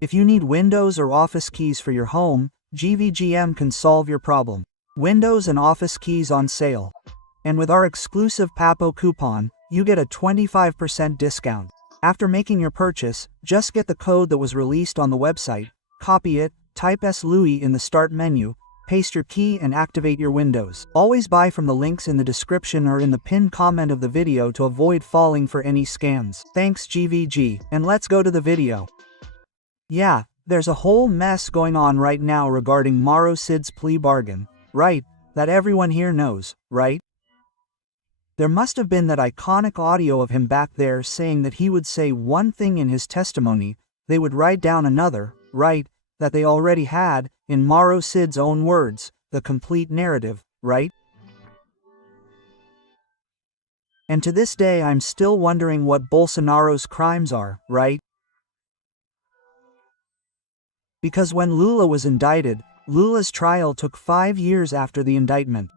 If you need Windows or Office keys for your home, GVGM can solve your problem. Windows and Office keys on sale. And with our exclusive Papo coupon, you get a 25% discount. After making your purchase, just get the code that was released on the website, copy it, type SLOUI in the start menu, paste your key and activate your Windows. Always buy from the links in the description or in the pinned comment of the video to avoid falling for any scams. Thanks GVG, and let's go to the video. Yeah, there's a whole mess going on right now regarding Março's plea bargain, right? That everyone here knows, right? There must have been that iconic audio of him back there saying that he would say one thing in his testimony, they would write down another, right? That they already had, in Março's own words, the complete narrative, right? And to this day I'm still wondering what Bolsonaro's crimes are, right? Because when Lula was indicted, Lula's trial took 5 years after the indictment.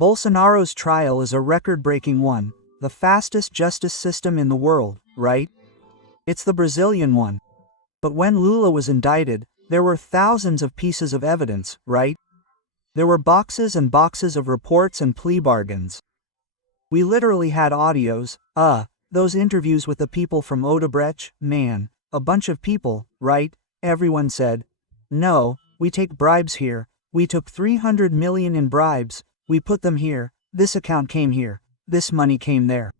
Bolsonaro's trial is a record-breaking one, the fastest justice system in the world, right? It's the Brazilian one. But when Lula was indicted, there were thousands of pieces of evidence, right? There were boxes and boxes of reports and plea bargains. We literally had audios, those interviews with the people from Odebrecht, man, a bunch of people, right? Everyone said, no, we take bribes here, we took 300 million in bribes, we put them here, this account came here, this money came there.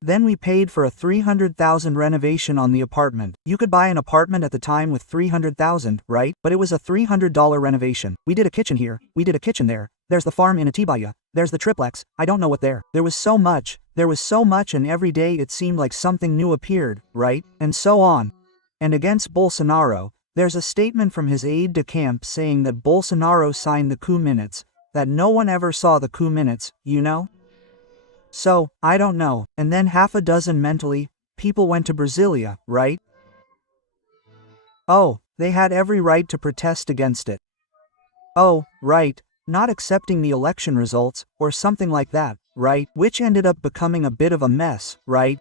Then we paid for a 300,000 renovation on the apartment. You could buy an apartment at the time with 300,000, right? But it was a $300 renovation. We did a kitchen here, we did a kitchen there, there's the farm in Atibaia, there's the triplex, I don't know what there. There was so much, and every day it seemed like something new appeared, right? And so on. And against Bolsonaro, there's a statement from his aide-de-camp saying that Bolsonaro signed the coup minutes, that no one ever saw the coup minutes, you know? So, I don't know, and then half a dozen mentally, people went to Brasilia, right? Oh, they had every right to protest against it. Oh, right, not accepting the election results, or something like that, right? Which ended up becoming a bit of a mess, right?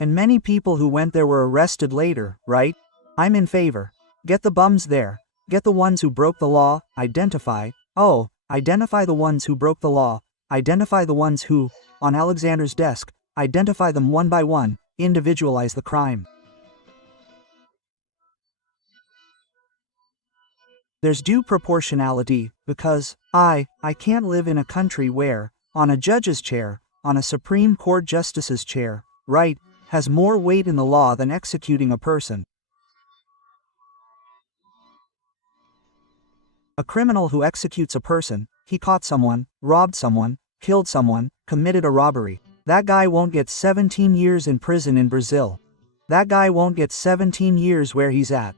And many people who went there were arrested later, right? I'm in favor. Get the bums there. Get the ones who broke the law, identify the ones who broke the law, identify the ones who, on Alexander's desk, identify them one by one, individualize the crime. There's due proportionality, because, I can't live in a country where, on a judge's chair, on a Supreme Court justice's chair, right, has more weight in the law than executing a person. A criminal who executes a person, he caught someone, robbed someone, killed someone, committed a robbery. That guy won't get 17 years in prison in Brazil. That guy won't get 17 years where he's at.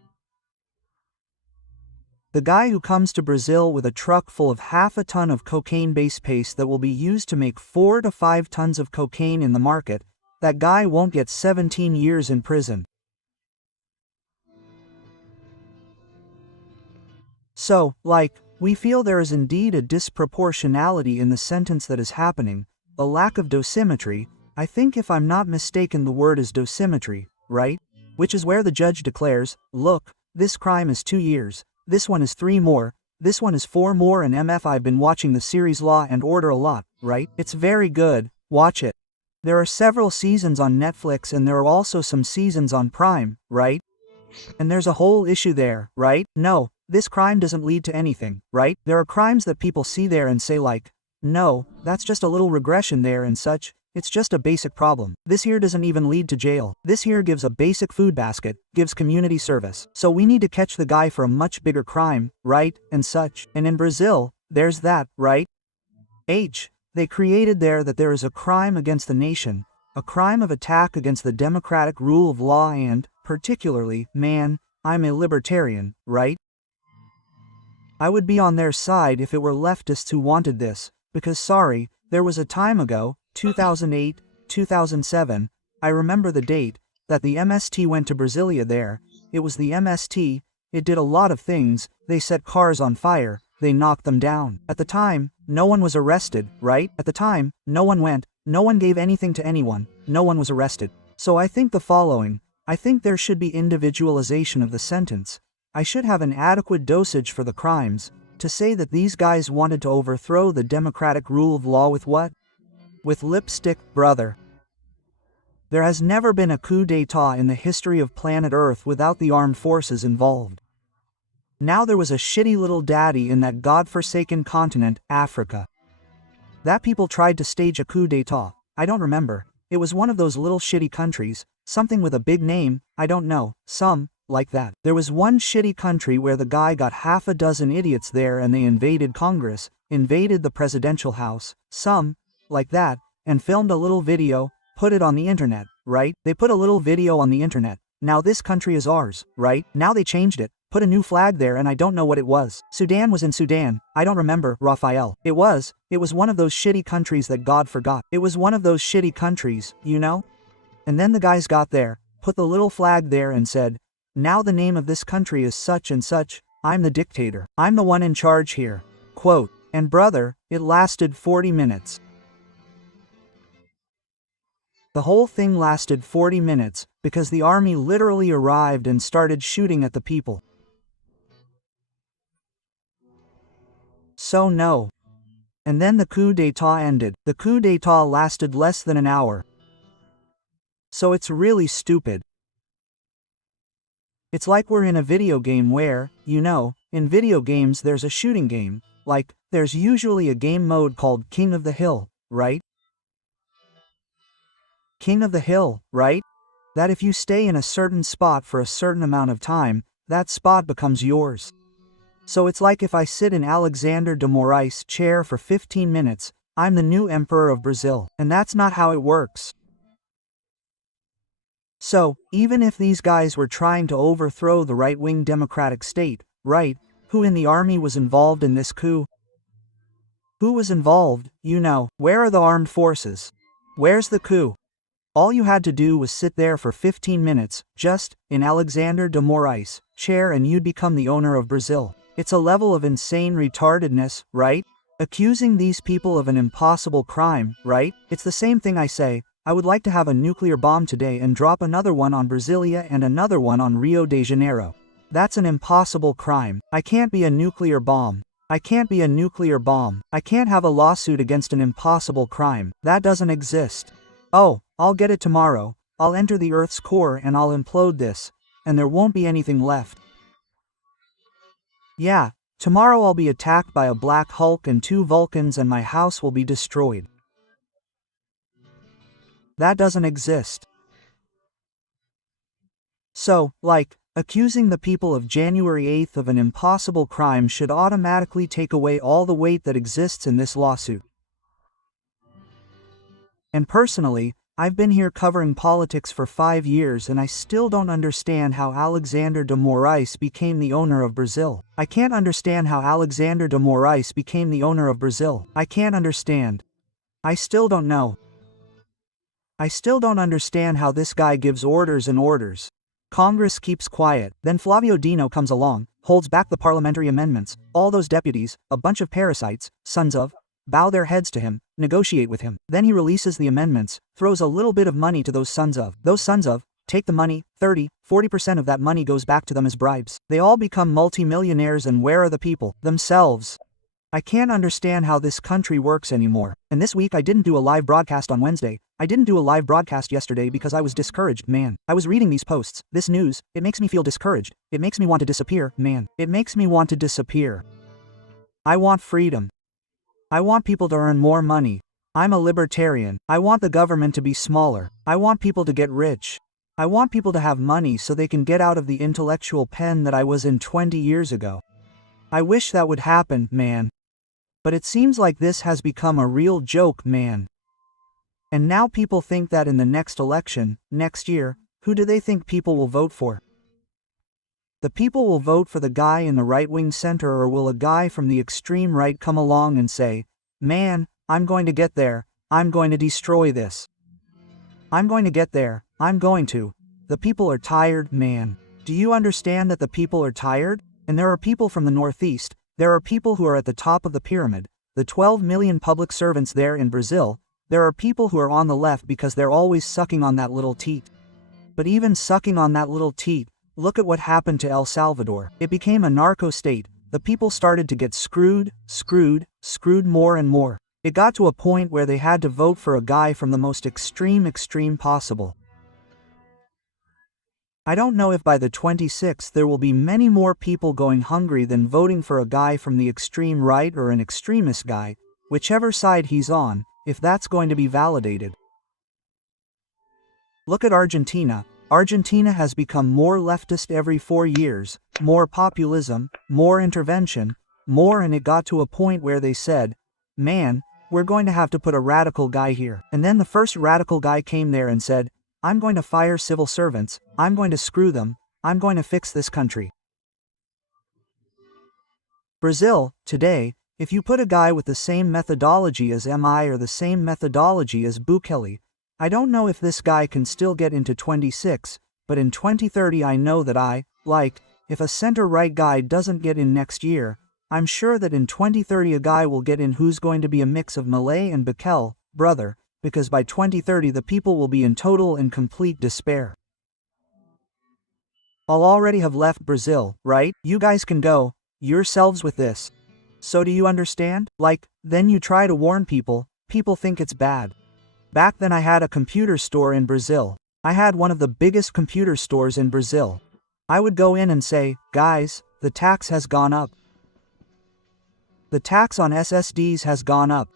The guy who comes to Brazil with a truck full of half a ton of cocaine base paste that will be used to make 4 to 5 tons of cocaine in the market, that guy won't get 17 years in prison. So, we feel there is indeed a disproportionality in the sentence that is happening, a lack of dosimetry. I think if I'm not mistaken the word is dosimetry, right? Which is where the judge declares, look, this crime is 2 years, this one is 3 more, this one is 4 more and I've been watching the series Law and Order a lot, right? It's very good, watch it. There are several seasons on Netflix and there are also some seasons on Prime, right? And there's a whole issue there, right? No, this crime doesn't lead to anything, right? There are crimes that people see there and say no, that's just a little regression there and such, it's just a basic problem. This here doesn't even lead to jail. This here gives a basic food basket, gives community service. So we need to catch the guy for a much bigger crime, right? And such. And in Brazil, there's that, right? They created there that there is a crime against the nation, a crime of attack against the democratic rule of law and, particularly, man, I'm a libertarian, right? I would be on their side if it were leftists who wanted this, because sorry, there was a time ago, 2008, 2007, I remember the date, that the MST went to Brasilia there, it was the MST, it did a lot of things, they set cars on fire, they knocked them down. At the time, no one was arrested, right? At the time, no one went, no one gave anything to anyone, no one was arrested. So I think the following. I think there should be individualization of the sentence. I should have an adequate dosage for the crimes. To say that these guys wanted to overthrow the democratic rule of law with what? With lipstick, brother. There has never been a coup d'etat in the history of planet Earth without the armed forces involved. Now there was a shitty little daddy in that godforsaken continent, Africa. That people tried to stage a coup d'etat. I don't remember. It was one of those little shitty countries, something with a big name, I don't know, like that. There was one shitty country where the guy got half a dozen idiots there and they invaded Congress, invaded the presidential house, like that, and filmed a little video, put it on the internet, right? They put a little video on the internet. Now this country is ours, right? Now they changed it, put a new flag there and I don't know what it was. Sudan was in Sudan, I don't remember, Raphael. It was one of those shitty countries that God forgot. It was one of those shitty countries, you know? And then the guys got there, put the little flag there and said, now the name of this country is such and such, I'm the dictator. I'm the one in charge here. Quote, and brother, it lasted 40 minutes. The whole thing lasted 40 minutes, because the army literally arrived and started shooting at the people. So no. And then the coup d'etat ended. The coup d'etat lasted less than an hour. So it's really stupid. It's like we're in a video game where, you know, in video games there's a shooting game, like, there's usually a game mode called King of the Hill, right? King of the Hill, right? That if you stay in a certain spot for a certain amount of time, that spot becomes yours. So it's like if I sit in Alexander de Moraes' chair for 15 minutes, I'm the new emperor of Brazil, and that's not how it works. So, even if these guys were trying to overthrow the right-wing democratic state, right, who in the army was involved in this coup? Who was involved, you know? Where are the armed forces? Where's the coup? All you had to do was sit there for 15 minutes, just, in Alexander de Moraes' chair and you'd become the owner of Brazil. It's a level of insane retardedness, right? Accusing these people of an impossible crime, right? It's the same thing I say, I would like to have a nuclear bomb today and drop another one on Brasilia and another one on Rio de Janeiro. That's an impossible crime. I can't be a nuclear bomb. I can't be a nuclear bomb. I can't have a lawsuit against an impossible crime. That doesn't exist. Oh, I'll get it tomorrow. I'll enter the Earth's core and I'll implode this, and there won't be anything left. Yeah, tomorrow I'll be attacked by a black Hulk and 2 Vulcans and my house will be destroyed. That doesn't exist. So, like, accusing the people of January 8th of an impossible crime should automatically take away all the weight that exists in this lawsuit. And personally, I've been here covering politics for 5 years and I still don't understand how Alexander de Moraes became the owner of Brazil. I can't understand how Alexander de Moraes became the owner of Brazil. I can't understand. I still don't know. I still don't understand how this guy gives orders and orders. Congress keeps quiet, then Flavio Dino comes along, holds back the parliamentary amendments, all those deputies, a bunch of parasites, sons of, bow their heads to him, negotiate with him. Then he releases the amendments, throws a little bit of money to those sons of, take the money, 30–40% of that money goes back to them as bribes. They all become multi-millionaires and where are the people? Themselves. I can't understand how this country works anymore. And this week I didn't do a live broadcast on Wednesday. I didn't do a live broadcast yesterday because I was discouraged, man. I was reading these posts, this news, it makes me feel discouraged. It makes me want to disappear, man. It makes me want to disappear. I want freedom. I want people to earn more money. I'm a libertarian. I want the government to be smaller. I want people to get rich. I want people to have money so they can get out of the intellectual pen that I was in 20 years ago. I wish that would happen, man. But it seems like this has become a real joke, man. And now people think that in the next election, next year, who do they think people will vote for? The people will vote for the guy in the right-wing center, or will a guy from the extreme right come along and say, man, I'm going to get there, I'm going to destroy this. I'm going to get there, I'm going to. The people are tired, man. Do you understand that the people are tired? And there are people from the Northeast, there are people who are at the top of the pyramid, the 12 million public servants there in Brazil, There are people who are on the left because they're always sucking on that little teat. But even sucking on that little teat, look at what happened to El Salvador. It became a narco state. The people started to get screwed more and more. It got to a point where they had to vote for a guy from the most extreme possible. I don't know if by the 26th there will be many more people going hungry than voting for a guy from the extreme right or an extremist guy, whichever side he's on, if that's going to be validated. Look at Argentina. Argentina has become more leftist every 4 years, more populism, more intervention, more, and it got to a point where they said, man, we're going to have to put a radical guy here. And then the first radical guy came there and said, I'm going to fire civil servants, I'm going to screw them, I'm going to fix this country. Brazil, today, if you put a guy with the same methodology as MI or the same methodology as Bukele, I don't know if this guy can still get into 26, but in 2030 I know that if a center-right guy doesn't get in next year, I'm sure that in 2030 a guy will get in who's going to be a mix of Malay and Bukele, brother, because by 2030 the people will be in total and complete despair. I'll already have left Brazil, right? You guys can go yourselves with this. So do you understand? Then you try to warn people, people think it's bad. Back then I had a computer store in Brazil. I had one of the biggest computer stores in Brazil. I would go in and say, guys, the tax has gone up. The tax on SSDs has gone up.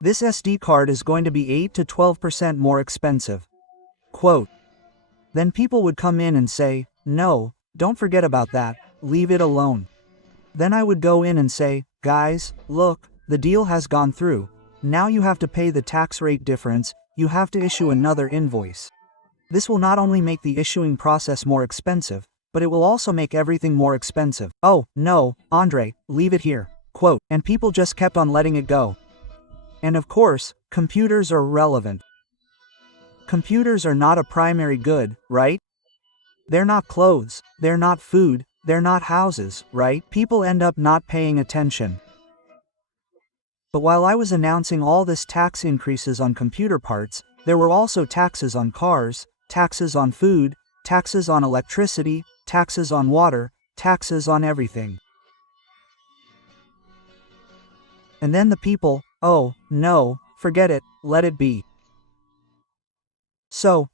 This SD card is going to be 8 to 12% more expensive. Quote. Then people would come in and say, no, don't forget about that, leave it alone. Then I would go in and say, guys, look, the deal has gone through. Now you have to pay the tax rate difference, you have to issue another invoice. This will not only make the issuing process more expensive, but it will also make everything more expensive. Oh, no, Andre, leave it here. Quote. And people just kept on letting it go. And of course, computers are relevant. Computers are not a primary good, right? They're not clothes, they're not food, they're not houses, right? People end up not paying attention. But while I was announcing all this tax increases on computer parts, there were also taxes on cars, taxes on food, taxes on electricity, taxes on water, taxes on everything. And then the people, oh, no, forget it, let it be. So,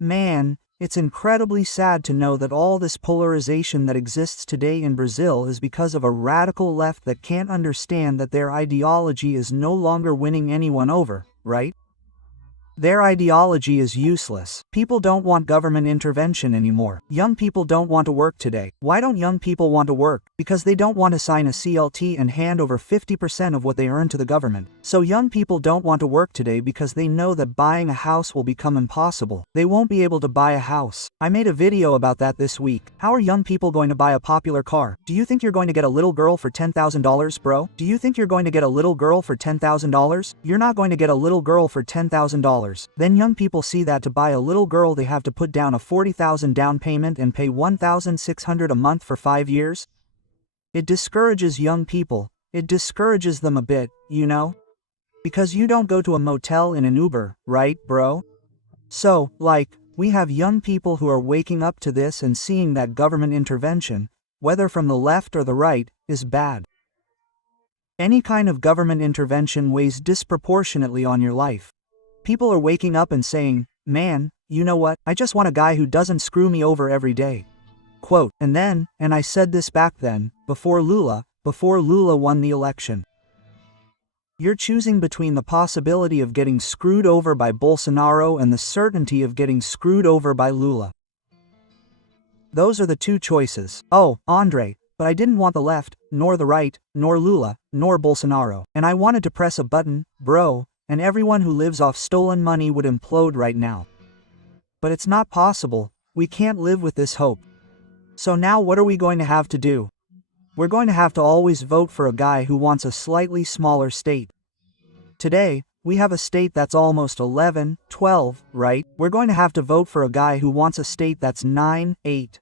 man, it's incredibly sad to know that all this polarization that exists today in Brazil is because of a radical left that can't understand that their ideology is no longer winning anyone over, right? Their ideology is useless. People don't want government intervention anymore. Young people don't want to work today. Why don't young people want to work? Because they don't want to sign a CLT and hand over 50% of what they earn to the government. So young people don't want to work today because they know that buying a house will become impossible. They won't be able to buy a house. I made a video about that this week. How are young people going to buy a popular car? Do you think you're going to get a little girl for $10,000, bro? Do you think you're going to get a little girl for $10,000? You're not going to get a little girl for $10,000. Then young people see that to buy a little girl they have to put down a $40,000 down payment and pay $1,600 a month for 5 years. It discourages young people. It discourages them a bit, you know? Because you don't go to a motel in an Uber, right, bro? So, we have young people who are waking up to this and seeing that government intervention, whether from the left or the right, is bad. Any kind of government intervention weighs disproportionately on your life. People are waking up and saying, man, you know what, I just want a guy who doesn't screw me over every day. Quote. And I said this back then, before Lula won the election. You're choosing between the possibility of getting screwed over by Bolsonaro and the certainty of getting screwed over by Lula. Those are the two choices. Oh, Andre, but I didn't want the left, nor the right, nor Lula, nor Bolsonaro. And I wanted to press a button, bro, and everyone who lives off stolen money would implode right now. But it's not possible, we can't live with this hope. So now what are we going to have to do? We're going to have to always vote for a guy who wants a slightly smaller state. Today, we have a state that's almost 11, 12, right? We're going to have to vote for a guy who wants a state that's 9, 8.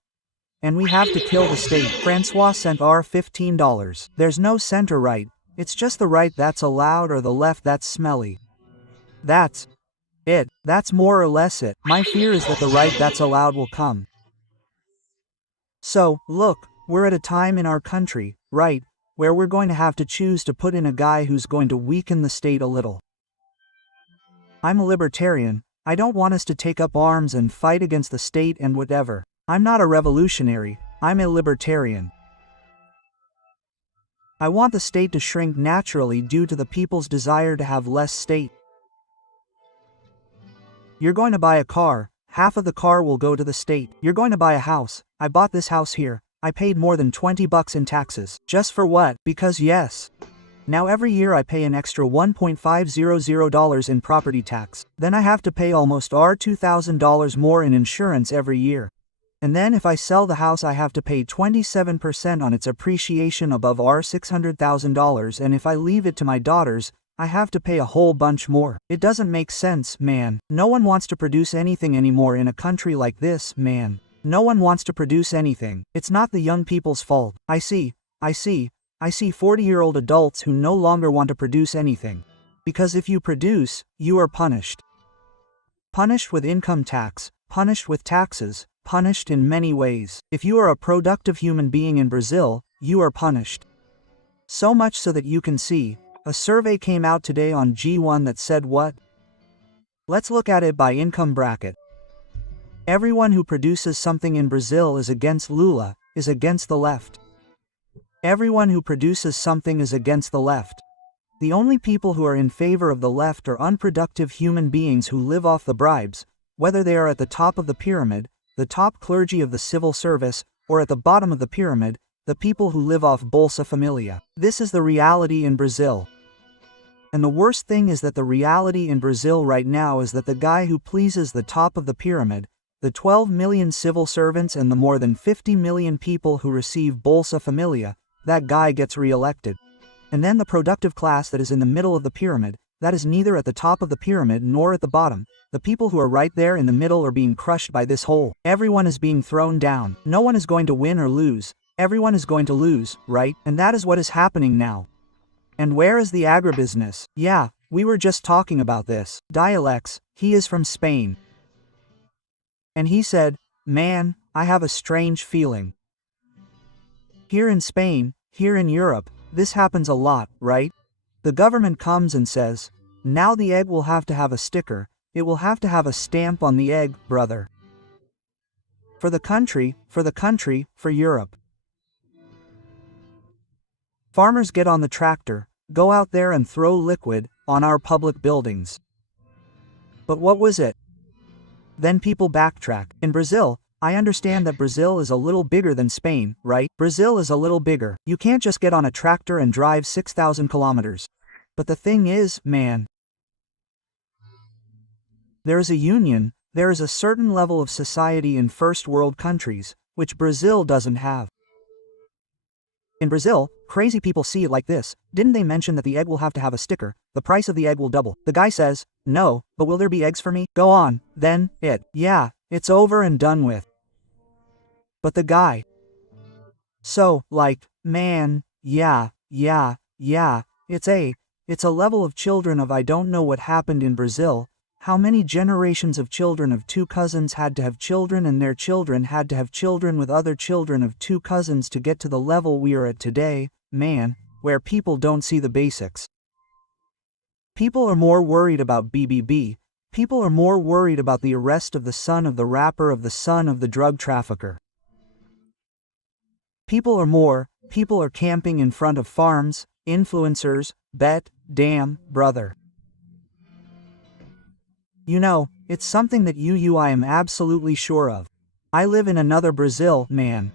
And we have to kill the state. Francois sent our $15. There's no center-right. It's just the right that's allowed or the left that's smelly. That's it. That's more or less it. My fear is that the right that's allowed will come. So, look, we're at a time in our country, right, where we're going to have to choose to put in a guy who's going to weaken the state a little. I'm a libertarian. I don't want us to take up arms and fight against the state and whatever. I'm not a revolutionary. I'm a libertarian. I want the state to shrink naturally due to the people's desire to have less state. You're going to buy a car, half of the car will go to the state. You're going to buy a house. I bought this house here. I paid more than $20 in taxes. Just for what? Because yes. Now every year I pay an extra $1,500 in property tax. Then I have to pay almost $2,000 more in insurance every year. And then if I sell the house I have to pay 27% on its appreciation above $600,000, and if I leave it to my daughters, I have to pay a whole bunch more. It doesn't make sense, man. No one wants to produce anything anymore in a country like this, man. No one wants to produce anything. It's not the young people's fault. I see 40-year-old adults who no longer want to produce anything. Because if you produce, you are punished. Punished with income tax, punished with taxes, punished in many ways. If you are a productive human being in Brazil, you are punished. So much so that you can see, a survey came out today on G1 that said what? Let's look at it by income bracket. Everyone who produces something in Brazil is against Lula, is against the left. Everyone who produces something is against the left. The only people who are in favor of the left are unproductive human beings who live off the bribes, whether they are at the top of the pyramid, the top clergy of the civil service, or at the bottom of the pyramid, the people who live off Bolsa Familia. This is the reality in Brazil. And the worst thing is that the reality in Brazil right now is that the guy who pleases the top of the pyramid, the 12 million civil servants and the more than 50 million people who receive Bolsa Familia, that guy gets re-elected. And then the productive class that is in the middle of the pyramid, that is neither at the top of the pyramid nor at the bottom, the people who are right there in the middle are being crushed by this hole. Everyone is being thrown down. No one is going to win or lose. Everyone is going to lose, right? And that is what is happening now. And where is the agribusiness? Yeah, we were just talking about this. Dialects, he is from Spain. And he said, man, I have a strange feeling. Here in Spain, here in Europe, this happens a lot, right? The government comes and says, now the egg will have to have a sticker, it will have to have a stamp on the egg, brother. For the country, for Europe. Farmers get on the tractor, go out there and throw liquid on our public buildings. But what was it? Then people backtrack. In Brazil, I understand that Brazil is a little bigger than Spain, right? Brazil is a little bigger. You can't just get on a tractor and drive 6,000 kilometers. But the thing is, man, there is a union, there is a certain level of society in first world countries, which Brazil doesn't have. In Brazil, crazy people see it like this. Didn't they mention that the egg will have to have a sticker? The price of the egg will double. The guy says, no, but will there be eggs for me? Go on, then, yeah, it's over and done with. But the guy. So, like, man, yeah, it's a level of children of I don't know what happened in Brazil. How many generations of children of two cousins had to have children and their children had to have children with other children of two cousins to get to the level we are at today, man, where people don't see the basics. People are more worried about BBB, people are more worried about the arrest of the son of the rapper of the son of the drug trafficker. People are camping in front of farms, influencers, damn, brother. You know, it's something that I am absolutely sure of. I live in another Brazil, man.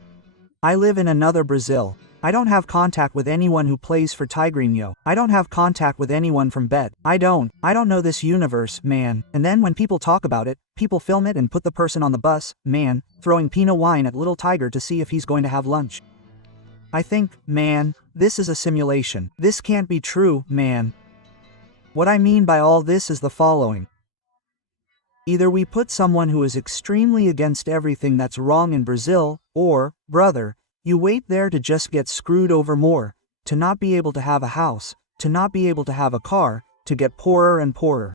I live in another Brazil. I don't have contact with anyone who plays for Tigrinho. I don't have contact with anyone from Bet. I don't know this universe, man. And then when people talk about it, people film it and put the person on the bus, man, throwing Pinot wine at little Tiger to see if he's going to have lunch. I think, man, this is a simulation. This can't be true, man. What I mean by all this is the following. Either we put someone who is extremely against everything that's wrong in Brazil, or, brother, you wait there to just get screwed over more, to not be able to have a house, to not be able to have a car, to get poorer and poorer.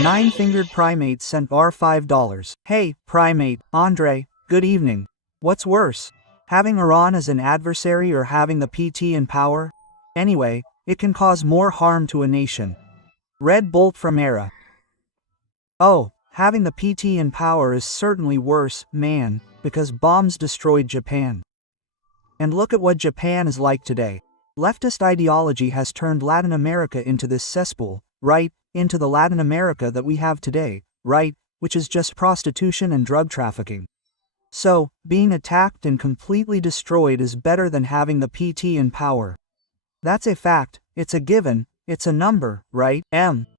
Nine-fingered primate sent R $5. Hey, primate, Andre, good evening. What's worse? Having Iran as an adversary or having the PT in power? Anyway, it can cause more harm to a nation. Red Bolt from Era. Oh, having the PT in power is certainly worse, man, because bombs destroyed Japan. And look at what Japan is like today. Leftist ideology has turned Latin America into this cesspool, right, into the Latin America that we have today, right, which is just prostitution and drug trafficking. So, being attacked and completely destroyed is better than having the PT in power. That's a fact, it's a given, it's a number, right?